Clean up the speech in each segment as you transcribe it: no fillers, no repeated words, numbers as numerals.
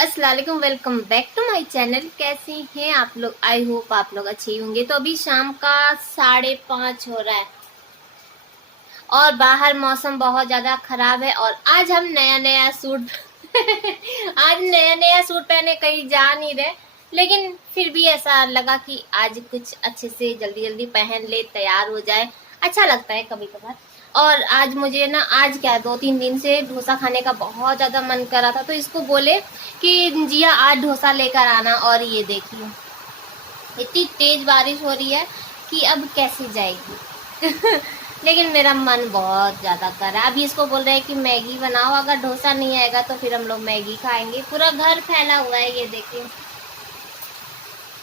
अस्सलाम वालेकुम, welcome back to my channel. कैसे हैं आप लोग? आई होप आप लोग अच्छे ही होंगे। तो अभी शाम का 5:30 हो रहा है और बाहर मौसम बहुत ज्यादा खराब है। और आज हम नया नया सूट आज नया नया सूट पहने कहीं जा नहीं रहे, लेकिन फिर भी ऐसा लगा कि आज कुछ अच्छे से जल्दी जल्दी पहन ले, तैयार हो जाए। अच्छा लगता है कभी कभार। और आज मुझे ना, आज क्या 2-3 दिन से डोसा खाने का बहुत ज्यादा मन कर रहा था, तो इसको बोले कि जिया आज डोसा लेकर आना। और ये देखिए इतनी तेज बारिश हो रही है कि अब कैसे जाएगी। लेकिन मेरा मन बहुत ज्यादा कर रहा है। अभी इसको बोल रहे हैं कि मैगी बनाओ, अगर डोसा नहीं आएगा तो फिर हम लोग मैगी खाएंगे। पूरा घर फैला हुआ है, ये देखिए,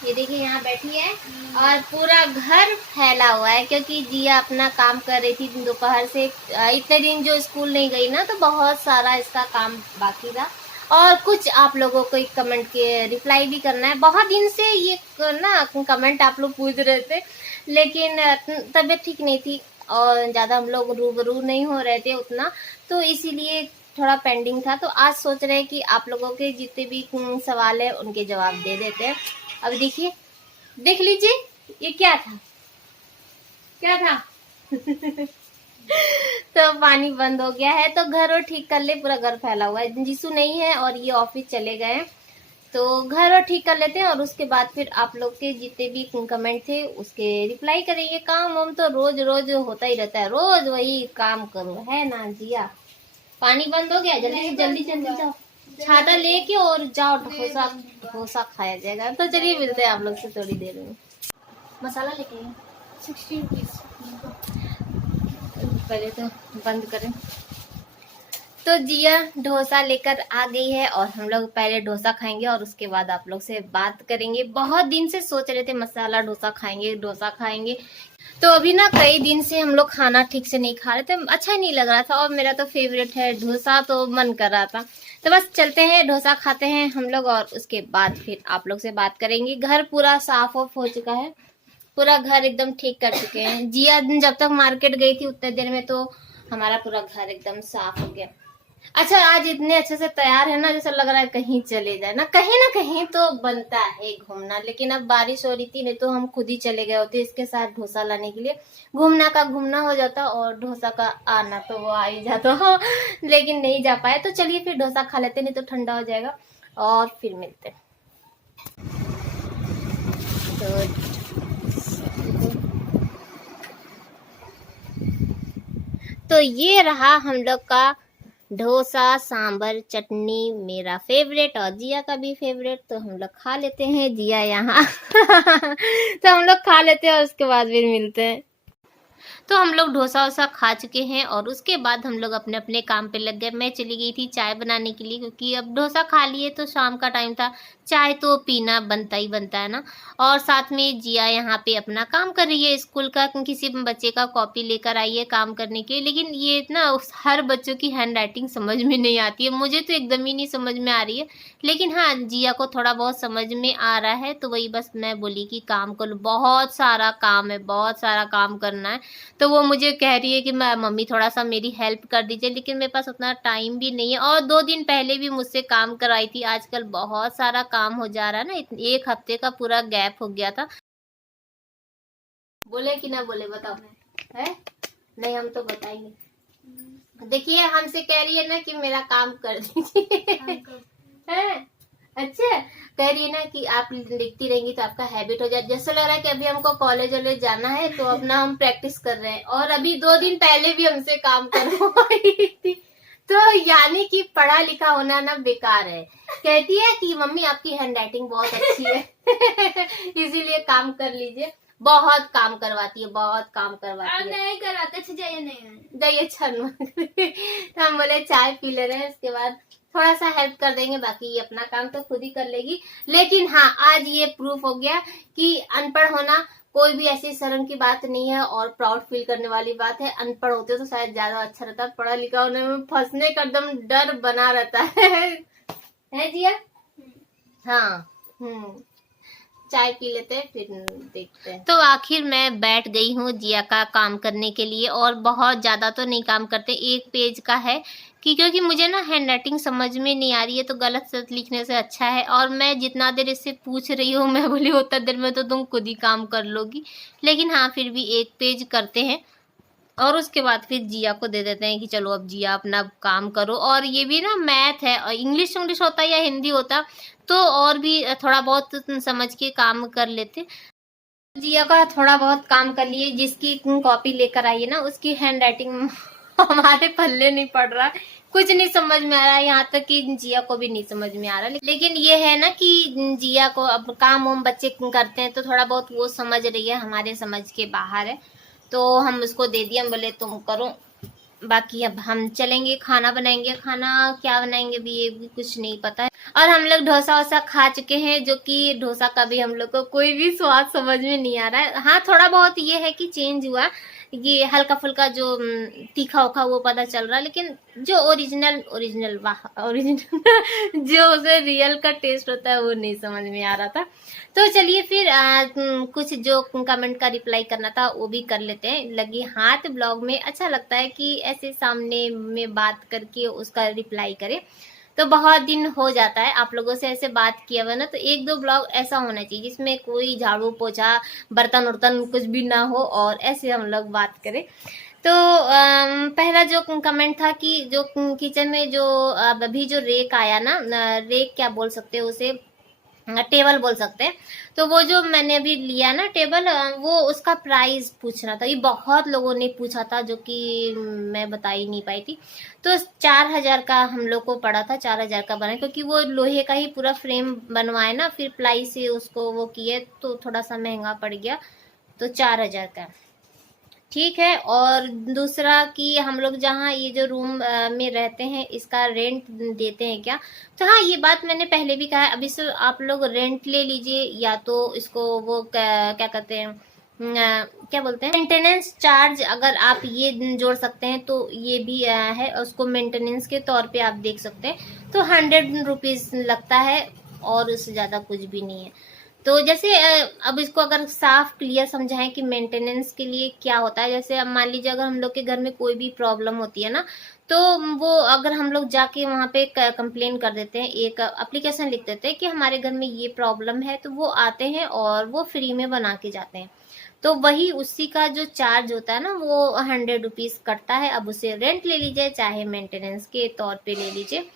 ये देखिए यहाँ बैठी है और पूरा घर फैला हुआ है, क्योंकि जिया अपना काम कर रही थी दोपहर से। इतने दिन जो स्कूल नहीं गई ना, तो बहुत सारा इसका काम बाकी था। और कुछ आप लोगों को एक कमेंट के रिप्लाई भी करना है। बहुत दिन से ये ना कमेंट आप लोग पूछ रहे थे, लेकिन तबीयत ठीक नहीं थी और ज्यादा हम लोग रूबरू नहीं हो रहे थे उतना, तो इसीलिए थोड़ा पेंडिंग था। तो आज सोच रहे हैं कि आप लोगों के जितने भी सवाल है उनके जवाब दे देते हैं। अब देखिए, देख लीजिए ये क्या था, क्या था। तो पानी बंद हो गया है, तो घर और ठीक कर ले। पूरा घर फैला हुआ है, जीसू नहीं है और ये ऑफिस चले गए हैं, तो घर और ठीक कर लेते हैं। और उसके बाद फिर आप लोग के जितने भी कमेंट थे उसके रिप्लाई करेंगे। काम हम तो रोज रोज होता ही रहता है, रोज वही काम करो, है ना जिया? पानी बंद हो गया, जल्दी जल्दी जल्दी जाओ, छाता लेके और जाओ, डोसा डोसा खाया जाएगा। तो चलिए मिलते हैं आप लोग से थोड़ी देर में। मसाला लेके 60 रुपीज। पहले तो बंद करें। तो जिया डोसा लेकर आ गई है और हम लोग पहले डोसा खाएंगे और उसके बाद आप लोग से बात करेंगे। बहुत दिन से सोच रहे थे मसाला डोसा खाएंगे, डोसा खाएंगे। तो अभी ना कई दिन से हम लोग खाना ठीक से नहीं खा रहे थे, अच्छा नहीं लग रहा था। और मेरा तो फेवरेट है डोसा, तो मन कर रहा था। तो बस चलते हैं, डोसा खाते हैं हम लोग और उसके बाद फिर आप लोग से बात करेंगे। घर पूरा साफ ऑफ हो चुका है, पूरा घर एकदम ठीक कर चुके हैं। जिया जब तक मार्केट गई थी उतने देर में तो हमारा पूरा घर एकदम साफ हो गया। अच्छा, आज इतने अच्छे से तैयार है ना, जैसा लग रहा है कहीं चले जाए ना कहीं तो बनता है घूमना। लेकिन अब बारिश हो रही थी, नहीं तो हम खुद ही चले गए होते इसके साथ डोसा लाने के लिए। घूमना का घूमना हो जाता और डोसा का आना तो वो आ ही जाता। हाँ, लेकिन नहीं जा पाए। तो चलिए फिर डोसा खा लेते, नहीं तो ठंडा हो जाएगा और फिर मिलते। तो ये रहा हम लोग का डोसा, सांबर, चटनी, मेरा फेवरेट और जिया का भी फेवरेट। तो हम लोग खा लेते हैं, जिया यहाँ। तो हम लोग खा लेते हैं और उसके बाद फिर मिलते हैं। तो हम लोग डोसा वोसा खा चुके हैं और उसके बाद हम लोग अपने अपने काम पे लग गए। मैं चली गई थी चाय बनाने के लिए, क्योंकि अब डोसा खा लिए तो शाम का टाइम था, चाय तो पीना बनता ही बनता है ना। और साथ में जिया यहाँ पे अपना काम कर रही है स्कूल का, किसी बच्चे का कॉपी लेकर आई है काम करने के लिए। लेकिन ये ना हर बच्चों की हैंड राइटिंग समझ में नहीं आती है, मुझे तो एकदम ही नहीं समझ में आ रही है। लेकिन हाँ, जिया को थोड़ा बहुत समझ में आ रहा है। तो वही बस मैं बोली कि काम करो, बहुत सारा काम है, बहुत सारा काम करना है। तो वो मुझे कह रही है कि मम्मी थोड़ा सा मेरी हेल्प कर दीजिए, लेकिन मेरे पास उतना टाइम भी नहीं है। और 2 दिन पहले भी मुझसे काम कराई थी। आजकल बहुत सारा काम हो जा रहा है ना, 1 हफ्ते का पूरा गैप हो गया था। बोले कि ना बोले बताओ? है नहीं, हम तो बताएंगे। देखिए हमसे कह रही है ना कि मेरा काम कर दीजिए। है अच्छा, कह रही है ना कि आप लिखती रहेंगी तो आपका हैबिट हो जाए। जैसे लग रहा है कि अभी हमको कॉलेज वॉलेज जाना है, तो अपना हम प्रैक्टिस कर रहे हैं। और अभी 2 दिन पहले भी हमसे काम करवाई थी। तो यानी कि पढ़ा लिखा होना ना बेकार है। कहती है कि मम्मी आपकी हैंड राइटिंग बहुत अच्छी है, इसीलिए काम कर लीजिए। बहुत काम करवाती है, बहुत काम करवाती है। नहीं कराते, नहीं अच्छा। तो हम बोले चाय पी ले रहे हैं, उसके बाद थोड़ा सा हेल्प कर देंगे, बाकी ये अपना काम तो खुद ही कर लेगी। लेकिन हाँ, आज ये प्रूफ हो गया कि अनपढ़ होना कोई भी ऐसी शर्म की बात नहीं है और प्राउड फील करने वाली बात है। अनपढ़ होते तो शायद ज्यादा अच्छा रहता, पढ़ा लिखा होने में फंसने का एकदम डर बना रहता है जिया? हाँ। चाय पी लेते हैं फिर देखते हैं। तो आखिर मैं बैठ गई हूँ जिया का काम करने के लिए, और बहुत ज़्यादा तो नहीं काम करते, 1 पेज का है कि क्योंकि मुझे ना हैंड राइटिंग समझ में नहीं आ रही है, तो गलत सलत लिखने से अच्छा है। और मैं जितना देर इससे पूछ रही हूँ, मैं बोली उतना देर में तो तुम खुद ही काम कर लोगी, लेकिन हाँ फिर भी 1 पेज करते हैं और उसके बाद फिर जिया को दे देते हैं कि चलो अब जिया अपना काम करो। और ये भी ना मैथ है, और इंग्लिश इंग्लिश होता या हिंदी होता तो और भी थोड़ा बहुत समझ के काम कर लेते। जिया का थोड़ा बहुत काम कर लिए, जिसकी कॉपी लेकर आई है ना उसकी हैंड राइटिंग हमारे पल्ले नहीं पड़ रहा है, कुछ नहीं समझ में आ रहा है, यहाँ तक कि जिया को भी नहीं समझ में आ रहा। लेकिन ये है ना कि जिया को अब काम वाम बच्चे करते हैं तो थोड़ा बहुत वो समझ रही है, हमारे समझ के बाहर है, तो हम उसको दे दिए, हम बोले तुम करो, बाकी अब हम चलेंगे खाना बनाएंगे। खाना क्या बनाएंगे भी ये भी कुछ नहीं पता है। और हम लोग डोसा वोसा खा चुके हैं, जो कि डोसा का भी हम लोग को कोई भी स्वाद समझ में नहीं आ रहा है। हाँ थोड़ा बहुत ये है कि चेंज हुआ, ये हल्का फुल्का जो तीखा उखा वो पता चल रहा है, लेकिन जो ओरिजिनल वाह ओरिजिनल जो उसे रियल का टेस्ट होता है वो नहीं समझ में आ रहा था। तो चलिए फिर कुछ जो कमेंट का रिप्लाई करना था वो भी कर लेते हैं। लगी हाथ ब्लॉग में, अच्छा लगता है कि ऐसे सामने में बात करके उसका रिप्लाई करे, तो बहुत दिन हो जाता है आप लोगों से ऐसे बात किया हुआ ना, तो 1-2 ब्लॉग ऐसा होना चाहिए जिसमें कोई झाड़ू पोछा बर्तन उर्तन कुछ भी ना हो और ऐसे हम लोग बात करें। तो पहला जो कमेंट था कि जो किचन में जो अभी जो रेक आया ना, रेक क्या बोल सकते हैं उसे, टेबल बोल सकते हैं, तो वो जो मैंने अभी लिया ना टेबल, वो उसका प्राइस पूछना था। ये बहुत लोगों ने पूछा था जो कि मैं बता ही नहीं पाई थी। तो 4000 का हम लोग को पड़ा था, 4000 का बना, क्योंकि वो लोहे का ही पूरा फ्रेम बनवाए ना, फिर प्लाई से उसको वो किए तो थोड़ा सा महंगा पड़ गया, तो 4000 का ठीक है। और दूसरा कि हम लोग जहाँ ये जो रूम में रहते हैं इसका रेंट देते हैं क्या, तो हाँ ये बात मैंने पहले भी कहा है, अभी से आप लोग रेंट ले लीजिए, या तो इसको वो क्या कहते हैं क्या बोलते हैं मेंटेनेंस चार्ज, अगर आप ये जोड़ सकते हैं तो ये भी है, उसको मेंटेनेंस के तौर पे आप देख सकते हैं, तो 100 रुपीज लगता है और उससे ज्यादा कुछ भी नहीं है। तो जैसे अब इसको अगर साफ क्लियर समझाएं कि मेंटेनेंस के लिए क्या होता है, जैसे अब मान लीजिए अगर हम लोग के घर में कोई भी प्रॉब्लम होती है ना, तो वो अगर हम लोग जाके वहां पे कंप्लेन कर देते हैं, एक एप्लीकेशन लिख देते हैं कि हमारे घर में ये प्रॉब्लम है, तो वो आते हैं और वो फ्री में बना के जाते हैं, तो वही उसी का जो चार्ज होता है ना वो 100 रुपीज कटता है। अब उसे रेंट ले लीजिए चाहे मेंटेनेंस के तौर पे ले लीजिए।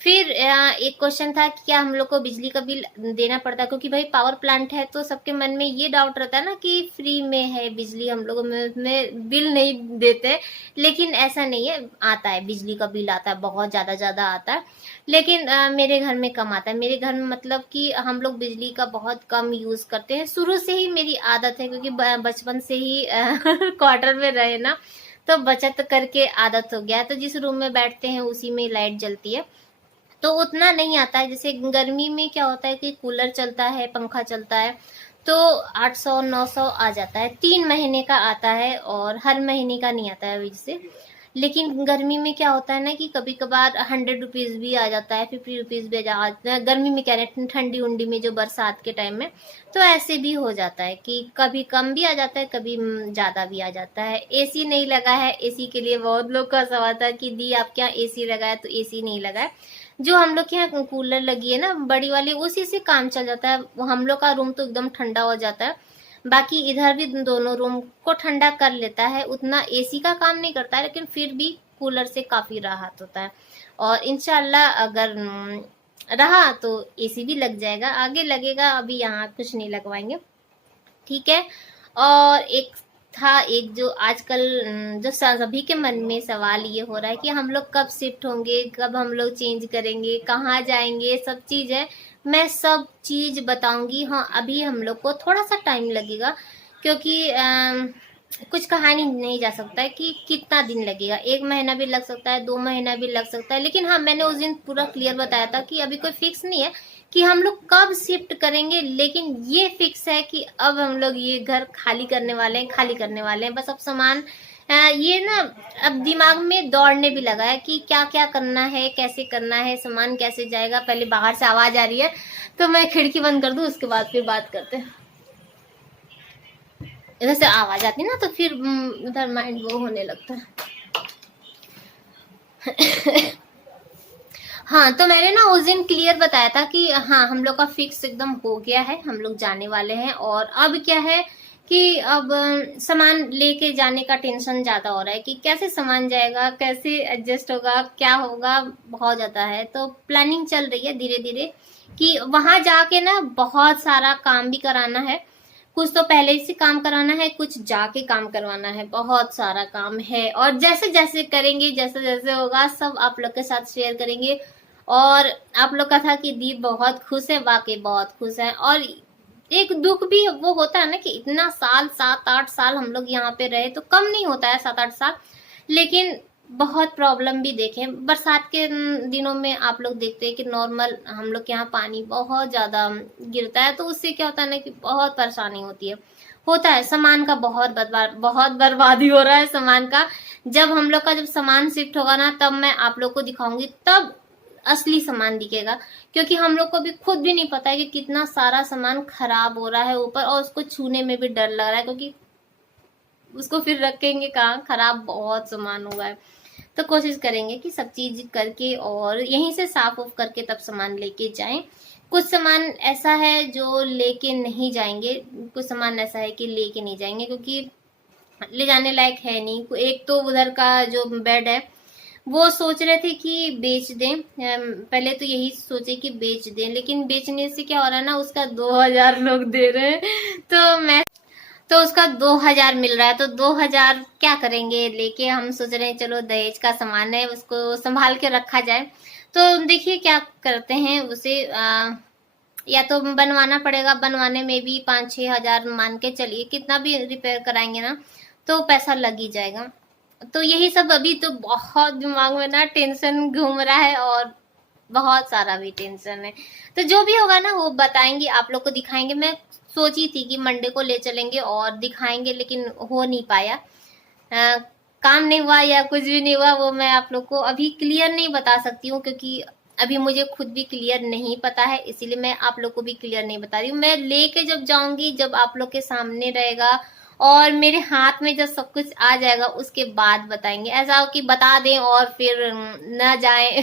फिर एक क्वेश्चन था कि क्या हम लोग को बिजली का बिल देना पड़ता है, क्योंकि भाई पावर प्लांट है तो सबके मन में ये डाउट रहता है ना कि फ्री में है बिजली, हम लोग में बिल नहीं देते, लेकिन ऐसा नहीं है, आता है बिजली का बिल, आता है बहुत ज्यादा आता है, लेकिन मेरे घर में कम आता है। मेरे घर में मतलब कि हम लोग बिजली का बहुत कम यूज करते हैं, शुरू से ही मेरी आदत है, क्योंकि बचपन से ही क्वार्टर में रहे ना, तो बचत करके आदत हो गया है, तो जिस रूम में बैठते हैं उसी में लाइट जलती है, तो उतना नहीं आता है। जैसे गर्मी में क्या होता है कि कूलर चलता है, पंखा चलता है, तो 800-900 आ जाता है, 3 महीने का आता है, और हर महीने का नहीं आता है वैसे। लेकिन गर्मी में क्या होता है ना कि कभी कभार 100 रुपीज भी आ जाता है, 50 रुपीज भी आ जाता है, गर्मी में क्या है, ठंडी उंडी में जो बरसात के टाइम में, तो ऐसे भी हो जाता है कि कभी कम भी आ जाता है, कभी ज्यादा भी आ जाता है। एसी नहीं लगा है, एसी के लिए बहुत लोग का सवाल था कि दी आप क्या एसी लगाया, तो एसी नहीं लगा है, जो हम लोग के यहाँ कूलर लगी है ना बड़ी वाली, उसी से काम चल जाता है। वो हम लोग का रूम तो एकदम ठंडा हो जाता है, बाकी इधर भी दोनों रूम को ठंडा कर लेता है, उतना एसी का काम नहीं करता है, लेकिन फिर भी कूलर से काफी राहत होता है। और इंशाल्लाह अगर रहा तो एसी भी लग जाएगा, आगे लगेगा, अभी यहाँ कुछ नहीं लगवाएंगे, ठीक है। और एक जो आजकल जो सभी के मन में सवाल ये हो रहा है कि हम लोग कब शिफ्ट होंगे, कब हम लोग चेंज करेंगे, कहाँ जाएंगे, सब चीज है, मैं सब चीज बताऊंगी। हाँ अभी हम लोग को थोड़ा सा टाइम लगेगा, क्योंकि कुछ कहा नहीं जा सकता है कि कितना दिन लगेगा, 1 महीना भी लग सकता है, 2 महीना भी लग सकता है, लेकिन हाँ मैंने उस दिन पूरा क्लियर बताया था कि अभी कोई फिक्स नहीं है कि हम लोग कब शिफ्ट करेंगे, लेकिन ये फिक्स है कि अब हम लोग ये घर खाली करने वाले हैं, बस अब सामान ये ना अब दिमाग में दौड़ने भी लगा है कि क्या क्या करना है, कैसे करना है, सामान कैसे जाएगा। पहले बाहर से आवाज आ रही है तो मैं खिड़की बंद कर दूं, उसके बाद फिर बात करते हैं। इधर से आवाज आती है ना तो फिर उधर माइंड वो होने लगता है। हाँ, तो मैंने ना उस दिन क्लियर बताया था कि हाँ हम लोग का फिक्स एकदम हो गया है, हम लोग जाने वाले हैं। और अब क्या है कि अब सामान लेके जाने का टेंशन ज्यादा हो रहा है कि कैसे सामान जाएगा, कैसे एडजस्ट होगा, क्या होगा, बहुत ज्यादा है। तो प्लानिंग चल रही है धीरे धीरे कि वहां जाके ना बहुत सारा काम भी कराना है। कुछ तो पहले से काम कराना है, कुछ जाके काम करवाना है, बहुत सारा काम है। और जैसे जैसे करेंगे, जैसे जैसे होगा सब आप लोग के साथ शेयर करेंगे। और आप लोग का था कि दीप बहुत खुश है, वाकई बहुत खुश है। और एक दुख भी वो होता है ना कि इतना साल, 7-8 साल हम लोग यहाँ पे रहे, तो कम नहीं होता है 7-8 साल। लेकिन बहुत प्रॉब्लम भी देखे। बरसात के दिनों में आप लोग देखते हैं कि नॉर्मल हम लोग के यहाँ पानी बहुत ज्यादा गिरता है, तो उससे क्या होता है ना कि बहुत परेशानी होता है। सामान का बहुत बर्बादी हो रहा है सामान का। जब हम लोग का जब सामान शिफ्ट होगा ना, तब मैं आप लोग को दिखाऊंगी, तब असली सामान दिखेगा। क्योंकि हम लोग को भी खुद भी नहीं पता है कि कितना सारा सामान खराब हो रहा है ऊपर, और उसको छूने में भी डर लग रहा है क्योंकि उसको फिर रखेंगे कहाँ, खराब बहुत सामान हुआ है। तो कोशिश करेंगे कि सब चीज करके और यहीं से साफ उफ करके तब सामान लेके जाएं। कुछ सामान ऐसा है जो लेके नहीं जाएंगे, कुछ सामान ऐसा है कि लेके नहीं जाएंगे क्योंकि ले जाने लायक है नहीं। एक तो उधर का जो बेड है वो सोच रहे थे कि बेच दें। पहले तो यही सोचे कि बेच दें, लेकिन बेचने से क्या हो रहा है ना, उसका 2000 लोग दे रहे हैं। तो उसका 2000 मिल रहा है, तो 2000 क्या करेंगे लेके। हम सोच रहे हैं चलो दहेज का सामान है, उसको संभाल के रखा जाए। तो देखिए क्या करते हैं उसे। या तो बनवाना पड़ेगा, बनवाने में भी 5-6 हजार मान के चलिए, कितना भी रिपेयर कराएंगे ना तो पैसा लग ही जाएगा। तो यही सब अभी तो बहुत दिमाग में ना टेंशन घूम रहा है, और बहुत सारा भी टेंशन है। तो जो भी होगा ना वो बताएंगे, आप लोग को दिखाएंगे। मैं सोची थी कि मंडे को ले चलेंगे और दिखाएंगे, लेकिन हो नहीं पाया। काम नहीं हुआ या कुछ भी नहीं हुआ, वो मैं आप लोग को अभी क्लियर नहीं बता सकती हूँ, क्योंकि अभी मुझे खुद भी क्लियर नहीं पता है, इसीलिए मैं आप लोग को भी क्लियर नहीं बता रही हूँ। मैं लेके जब जाऊंगी, जब आप लोग के सामने रहेगा और मेरे हाथ में जब सब कुछ आ जाएगा, उसके बाद बताएंगे। ऐसा हो कि बता दें और फिर न जाए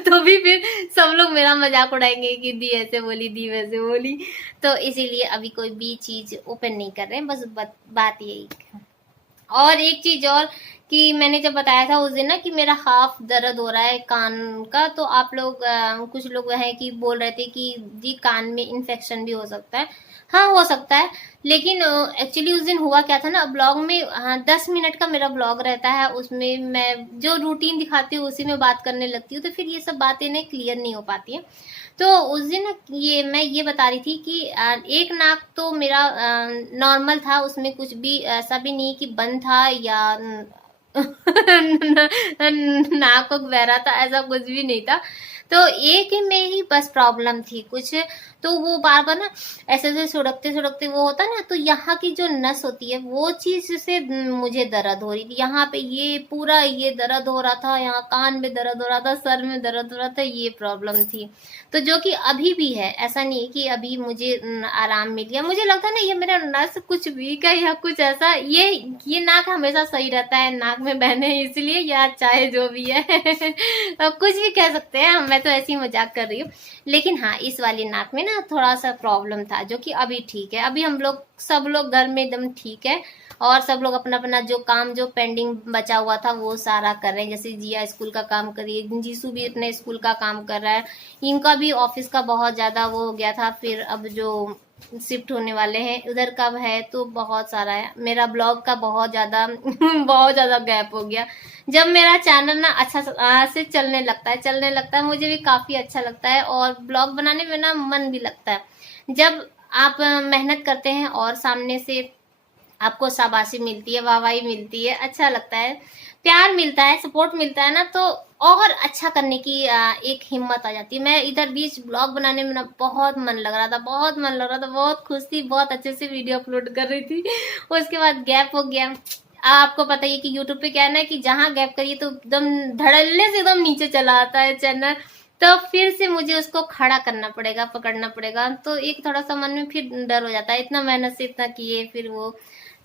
तो भी फिर सब लोग मेरा मजाक उड़ाएंगे कि दी ऐसे बोली, दी वैसे बोली। तो इसीलिए अभी कोई भी चीज ओपन नहीं कर रहे हैं, बस बात यही। और एक चीज और कि मैंने जब बताया था उस दिन ना कि मेरा हाफ दर्द हो रहा है कान का, तो आप लोग कुछ लोग हैं कि बोल रहे थे कि जी कान में इन्फेक्शन भी हो सकता है। हाँ हो सकता है, लेकिन एक्चुअली उस दिन हुआ क्या था ना, ब्लॉग में 10 मिनट का मेरा ब्लॉग रहता है, उसमें मैं जो रूटीन दिखाती हूँ उसी में बात करने लगती हूँ, तो फिर ये सब बातें ना क्लियर नहीं हो पाती है। तो उस दिन मैं ये बता रही थी कि एक नाक तो मेरा नॉर्मल था, उसमें कुछ भी ऐसा भी नहीं कि बंद था या नाक को बह रहा था, ऐसा कुछ भी नहीं था। तो एक ही में ही बस प्रॉब्लम थी कुछ, तो वो बार बार ना ऐसे ऐसे सुड़कते सुड़कते वो होता ना, तो यहाँ की जो नस होती है वो चीज से मुझे दर्द हो रही थी। यहाँ पे ये पूरा ये दर्द हो रहा था, यहाँ कान में दर्द हो रहा था, सर में दर्द हो रहा था, ये प्रॉब्लम थी। तो जो कि अभी भी है, ऐसा नहीं कि अभी मुझे आराम मिल गया। मुझे लगता है ना ये मेरा नस कुछ वीक है या कुछ ऐसा। ये नाक हमेशा सही रहता है, नाक में बहने इसलिए, या चाहे जो भी है कुछ भी कह सकते हैं, मैं तो ऐसी मजाक कर रही हूँ। लेकिन हाँ इस वाली नाक में ना थोड़ा सा प्रॉब्लम था, जो कि अभी ठीक है। अभी हम लोग सब लोग घर में एकदम ठीक है, और सब लोग अपना अपना जो काम जो पेंडिंग बचा हुआ था वो सारा कर रहे हैं। जैसे जिया स्कूल का काम कर रही है, जीसू भी अपने स्कूल का काम कर रहा है, इनका भी ऑफिस का बहुत ज्यादा वो हो गया था। फिर अब जो शिफ्ट होने वाले हैं उधर का है, तो बहुत सारा है। मेरा ब्लॉग का बहुत ज्यादा बहुत ज्यादा गैप हो गया। जब मेरा चैनल ना अच्छा से चलने लगता है मुझे भी काफी अच्छा लगता है, और ब्लॉग बनाने में ना मन भी लगता है। जब आप मेहनत करते हैं और सामने से आपको शाबाशी मिलती है, वाहवाही मिलती है, अच्छा लगता है, प्यार मिलता है, सपोर्ट मिलता है ना, तो और अच्छा करने की एक हिम्मत आ जाती है। मैं इधर बीच ब्लॉग बनाने में ना बहुत मन लग रहा था, बहुत खुश थी, बहुत अच्छे से वीडियो अपलोड कर रही थी। उसके बाद गैप हो गया। आपको पता ही है कि यूट्यूब पे क्या है ना कि जहां गैप करिए तो एकदम धड़ल्ले से एकदम नीचे चला आता है चैनल। तो फिर से मुझे उसको खड़ा करना पड़ेगा, पकड़ना पड़ेगा। तो एक थोड़ा सा मन में फिर डर हो जाता है, इतना मेहनत से इतना किए फिर वो।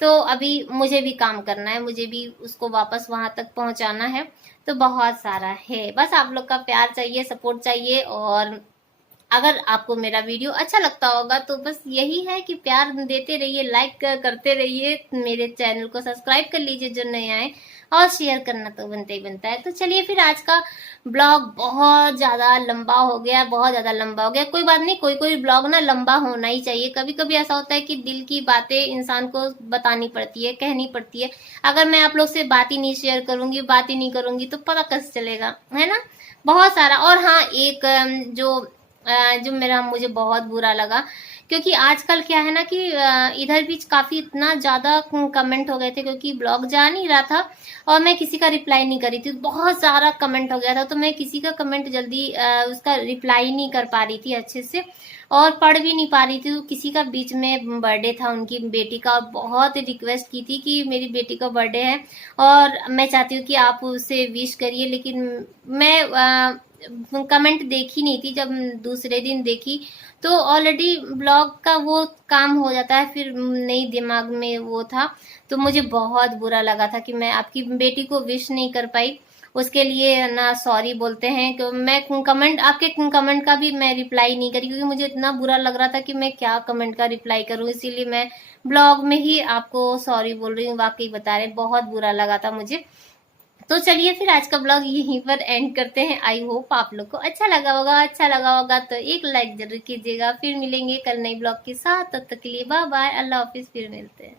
तो अभी मुझे भी काम करना है, मुझे भी उसको वापस वहां तक पहुंचाना है। तो बहुत सारा है, बस आप लोग का प्यार चाहिए, सपोर्ट चाहिए। और अगर आपको मेरा वीडियो अच्छा लगता होगा तो बस यही है कि प्यार देते रहिए, लाइक करते रहिए, मेरे चैनल को सब्सक्राइब कर लीजिए जो नए आए, और शेयर करना तो बनता ही बनता है। तो चलिए फिर, आज का ब्लॉग बहुत ज्यादा लंबा हो गया, बहुत ज्यादा लंबा हो गया। कोई बात नहीं, कोई कोई ब्लॉग ना लंबा होना ही चाहिए। कभी कभी ऐसा होता है कि दिल की बातें इंसान को बतानी पड़ती है, कहनी पड़ती है। अगर मैं आप लोग से बात ही नहीं शेयर करूंगी, बात ही नहीं करूंगी तो पता कैसे चलेगा, है ना। बहुत सारा। और हाँ, एक जो मेरा मुझे बहुत बुरा लगा, क्योंकि आजकल क्या है ना कि इधर भी काफी इतना ज्यादा कमेंट हो गए थे, क्योंकि ब्लॉग जा नहीं रहा था और मैं किसी का रिप्लाई नहीं कर रही थी। बहुत सारा कमेंट हो गया था, तो मैं किसी का कमेंट जल्दी उसका रिप्लाई नहीं कर पा रही थी अच्छे से, और पढ़ भी नहीं पा रही थी। तो किसी का बीच में बर्थडे था उनकी बेटी का, बहुत रिक्वेस्ट की थी कि मेरी बेटी का बर्थडे है और मैं चाहती हूँ कि आप उसे विश करिए। लेकिन मैं कमेंट देखी नहीं थी, जब दूसरे दिन देखी तो ऑलरेडी ब्लॉग का वो काम हो जाता है, फिर नहीं दिमाग में वो था। तो मुझे बहुत बुरा लगा था कि मैं आपकी बेटी को विश नहीं कर पाई। उसके लिए ना सॉरी बोलते हैं कि मैं कमेंट, आपके कमेंट का भी मैं रिप्लाई नहीं करी, क्योंकि मुझे इतना बुरा लग रहा था कि मैं क्या कमेंट का रिप्लाई करूं। इसीलिए मैं ब्लॉग में ही आपको सॉरी बोल रही हूँ। वाकई बता रहे, बहुत बुरा लगा था मुझे। तो चलिए फिर, आज का ब्लॉग यहीं पर एंड करते हैं। आई होप आप लोग को अच्छा लगा होगा। अच्छा लगा होगा तो एक लाइक जरूर कीजिएगा। फिर मिलेंगे कल नई ब्लॉग के साथ, तब तक के लिए बाय बाय, अल्लाह हाफिज, फिर मिलते हैं।